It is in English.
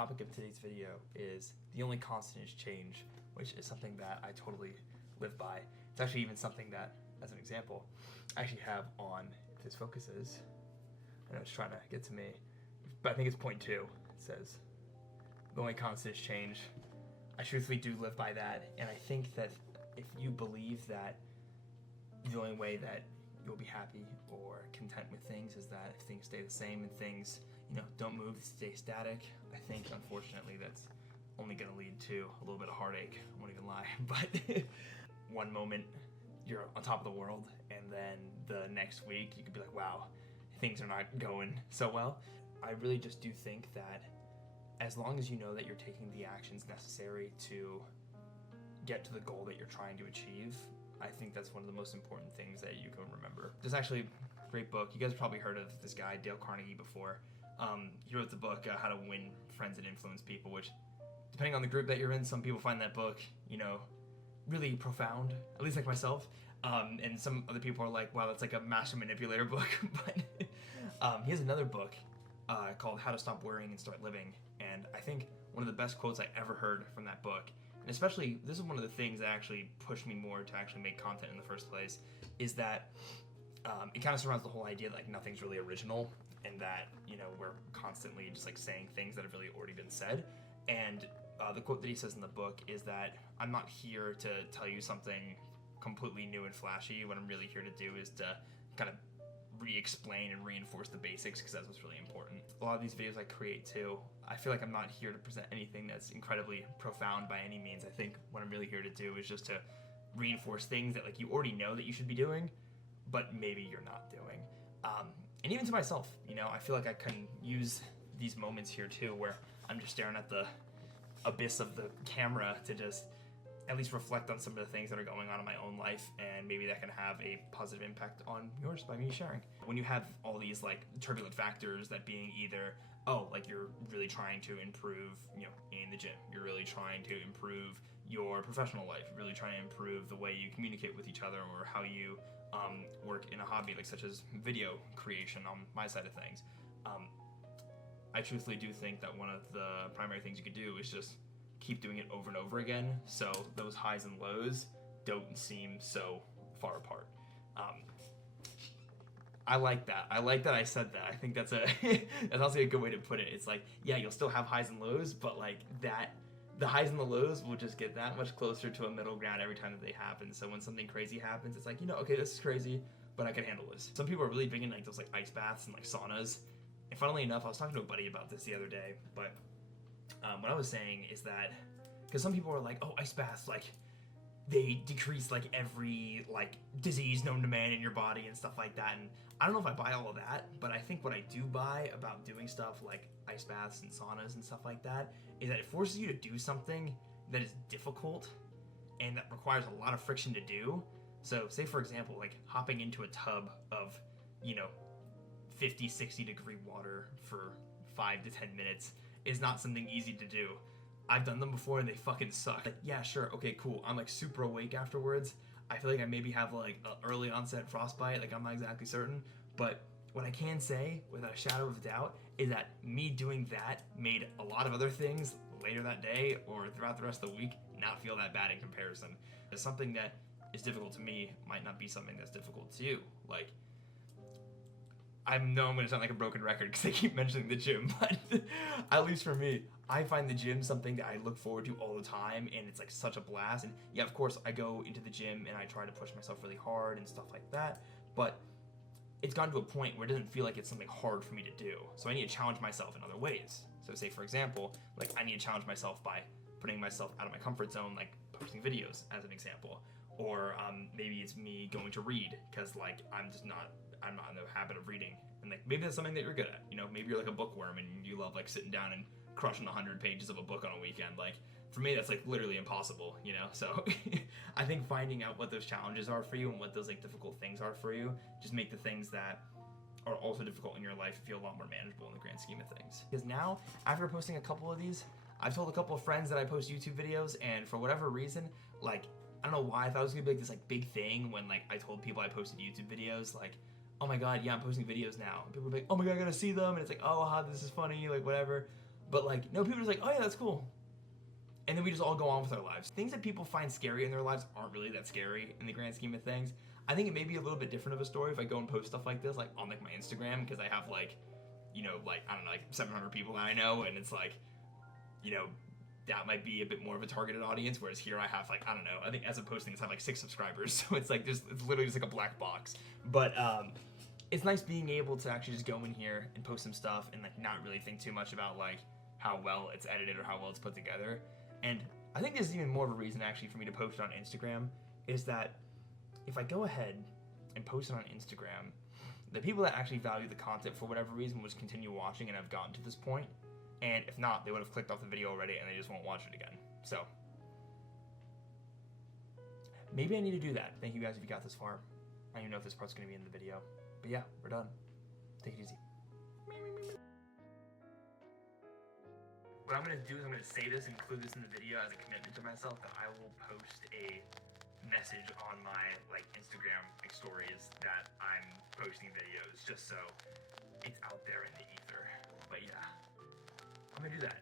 topic of today's video is the only constant is change, which is something that I totally live by. It's actually even something that, as an example, I actually have on, if this focuses, I know it's trying to get to me, but I think it's point 2. It says, the only constant is change. I truthfully do live by that, and I think that if you believe that the only way that you'll be happy or content with things is that if things stay the same and things, don't move, stay static, I think unfortunately that's only going to lead to a little bit of heartache. I won't even lie. But one moment you're on top of the world, and then the next week you could be like, wow, things are not going so well. I really just do think that as long as you know that you're taking the actions necessary to get to the goal that you're trying to achieve, I think that's one of the most important things that you can remember. There's actually a great book. You guys have probably heard of this guy, Dale Carnegie, before. He wrote the book, How to Win Friends and Influence People, which, depending on the group that you're in, some people find that book, really profound, at least like myself. And some other people are like, wow, that's like a master manipulator book. But he has another book called How to Stop Worrying and Start Living. And I think one of the best quotes I ever heard from that book, and especially this is one of the things that actually pushed me more to actually make content in the first place, is that it kind of surrounds the whole idea that like nothing's really original, and that we're constantly just like saying things that have really already been said. And the quote that he says in the book is that I'm not here to tell you something completely new and flashy. What I'm really here to do is to kind of re-explain and reinforce the basics, because that's what's really important. A lot of these videos I create too, I feel like I'm not here to present anything that's incredibly profound by any means. I think what I'm really here to do is just to reinforce things that like you already know that you should be doing, but maybe you're not doing. And even to myself, I feel like I can use these moments here too, where I'm just staring at the abyss of the camera to just at least reflect on some of the things that are going on in my own life, and maybe that can have a positive impact on yours by me sharing. When you have all these like turbulent factors, that being either, like you're really trying to improve, in the gym, you're really trying to improve your professional life, you're really trying to improve the way you communicate with each other, or how you work in a hobby like such as video creation on my side of things. I truthfully do think that one of the primary things you could do is just keep doing it over and over again, so those highs and lows don't seem so far apart. I like that. I said that. I think that's that's also a good way to put it. It's like, yeah, you'll still have highs and lows, but like that, the highs and the lows will just get that much closer to a middle ground every time that they happen. So when something crazy happens, it's like, okay, this is crazy, but I can handle this. Some people are really big in like those like ice baths and like saunas. And funnily enough, I was talking to a buddy about this the other day, but what I was saying is that, because some people are like, oh, ice baths, like, they decrease, like, every, like, disease known to man in your body and stuff like that, and I don't know if I buy all of that, but I think what I do buy about doing stuff like ice baths and saunas and stuff like that is that it forces you to do something that is difficult and that requires a lot of friction to do. So, say, for example, like, hopping into a tub of, 50, 60 degree water for 5 to 10 minutes is not something easy to do. I've done them before and they fucking suck. Like, yeah, sure, okay, cool. I'm like super awake afterwards. I feel like I maybe have like an early onset frostbite, like I'm not exactly certain, but what I can say without a shadow of a doubt is that me doing that made a lot of other things later that day or throughout the rest of the week not feel that bad in comparison. Something that is difficult to me might not be something that's difficult to you. Like, I know I'm going to sound like a broken record because I keep mentioning the gym, but at least for me, I find the gym something that I look forward to all the time, and it's like such a blast. And yeah, of course, I go into the gym and I try to push myself really hard and stuff like that, but it's gotten to a point where it doesn't feel like it's something hard for me to do. So I need to challenge myself in other ways. So say, for example, like I need to challenge myself by putting myself out of my comfort zone, like posting videos as an example. Or maybe it's me going to read because like I'm not in the habit of reading, and like maybe that's something that you're good at. Maybe you're like a bookworm and you love like sitting down and crushing 100 pages of a book on a weekend. Like for me, that's like literally impossible. So I think finding out what those challenges are for you and what those like difficult things are for you just make the things that are also difficult in your life feel a lot more manageable in the grand scheme of things. Because now, after posting a couple of these, I've told a couple of friends that I post YouTube videos, and for whatever reason, like I don't know why I thought it was gonna be like this like big thing when like I told people I posted YouTube videos, like, oh my god, yeah, I'm posting videos now. And people were like, oh my god, I gotta see them, and it's like, oh, this is funny, like whatever. But like, no, people are just like, oh yeah, that's cool. And then we just all go on with our lives. Things that people find scary in their lives aren't really that scary in the grand scheme of things. I think it may be a little bit different of a story if I go and post stuff like this, like on like my Instagram, because I have like, you know, like, I don't know, like 700 people that I know, and it's like, you know, that might be a bit more of a targeted audience, whereas here I have like, I don't know, I think as I'm posting this I have like 6 subscribers, so it's like, it's literally just like a black box. But it's nice being able to actually just go in here and post some stuff and like not really think too much about like how well it's edited or how well it's put together. And I think there's even more of a reason actually for me to post it on Instagram, is that if I go ahead and post it on Instagram, the people that actually value the content for whatever reason will just continue watching and have gotten to this point. And if not, they would have clicked off the video already and they just won't watch it again. So maybe I need to do that. Thank you guys if you got this far. I don't even know if this part's going to be in the video. But yeah, we're done. Take it easy. What I'm going to do is I'm going to say this, include this in the video as a commitment to myself, that I will post a message on my like Instagram stories that I'm posting videos, just so it's out there in the ether. But yeah, I'm going to do that.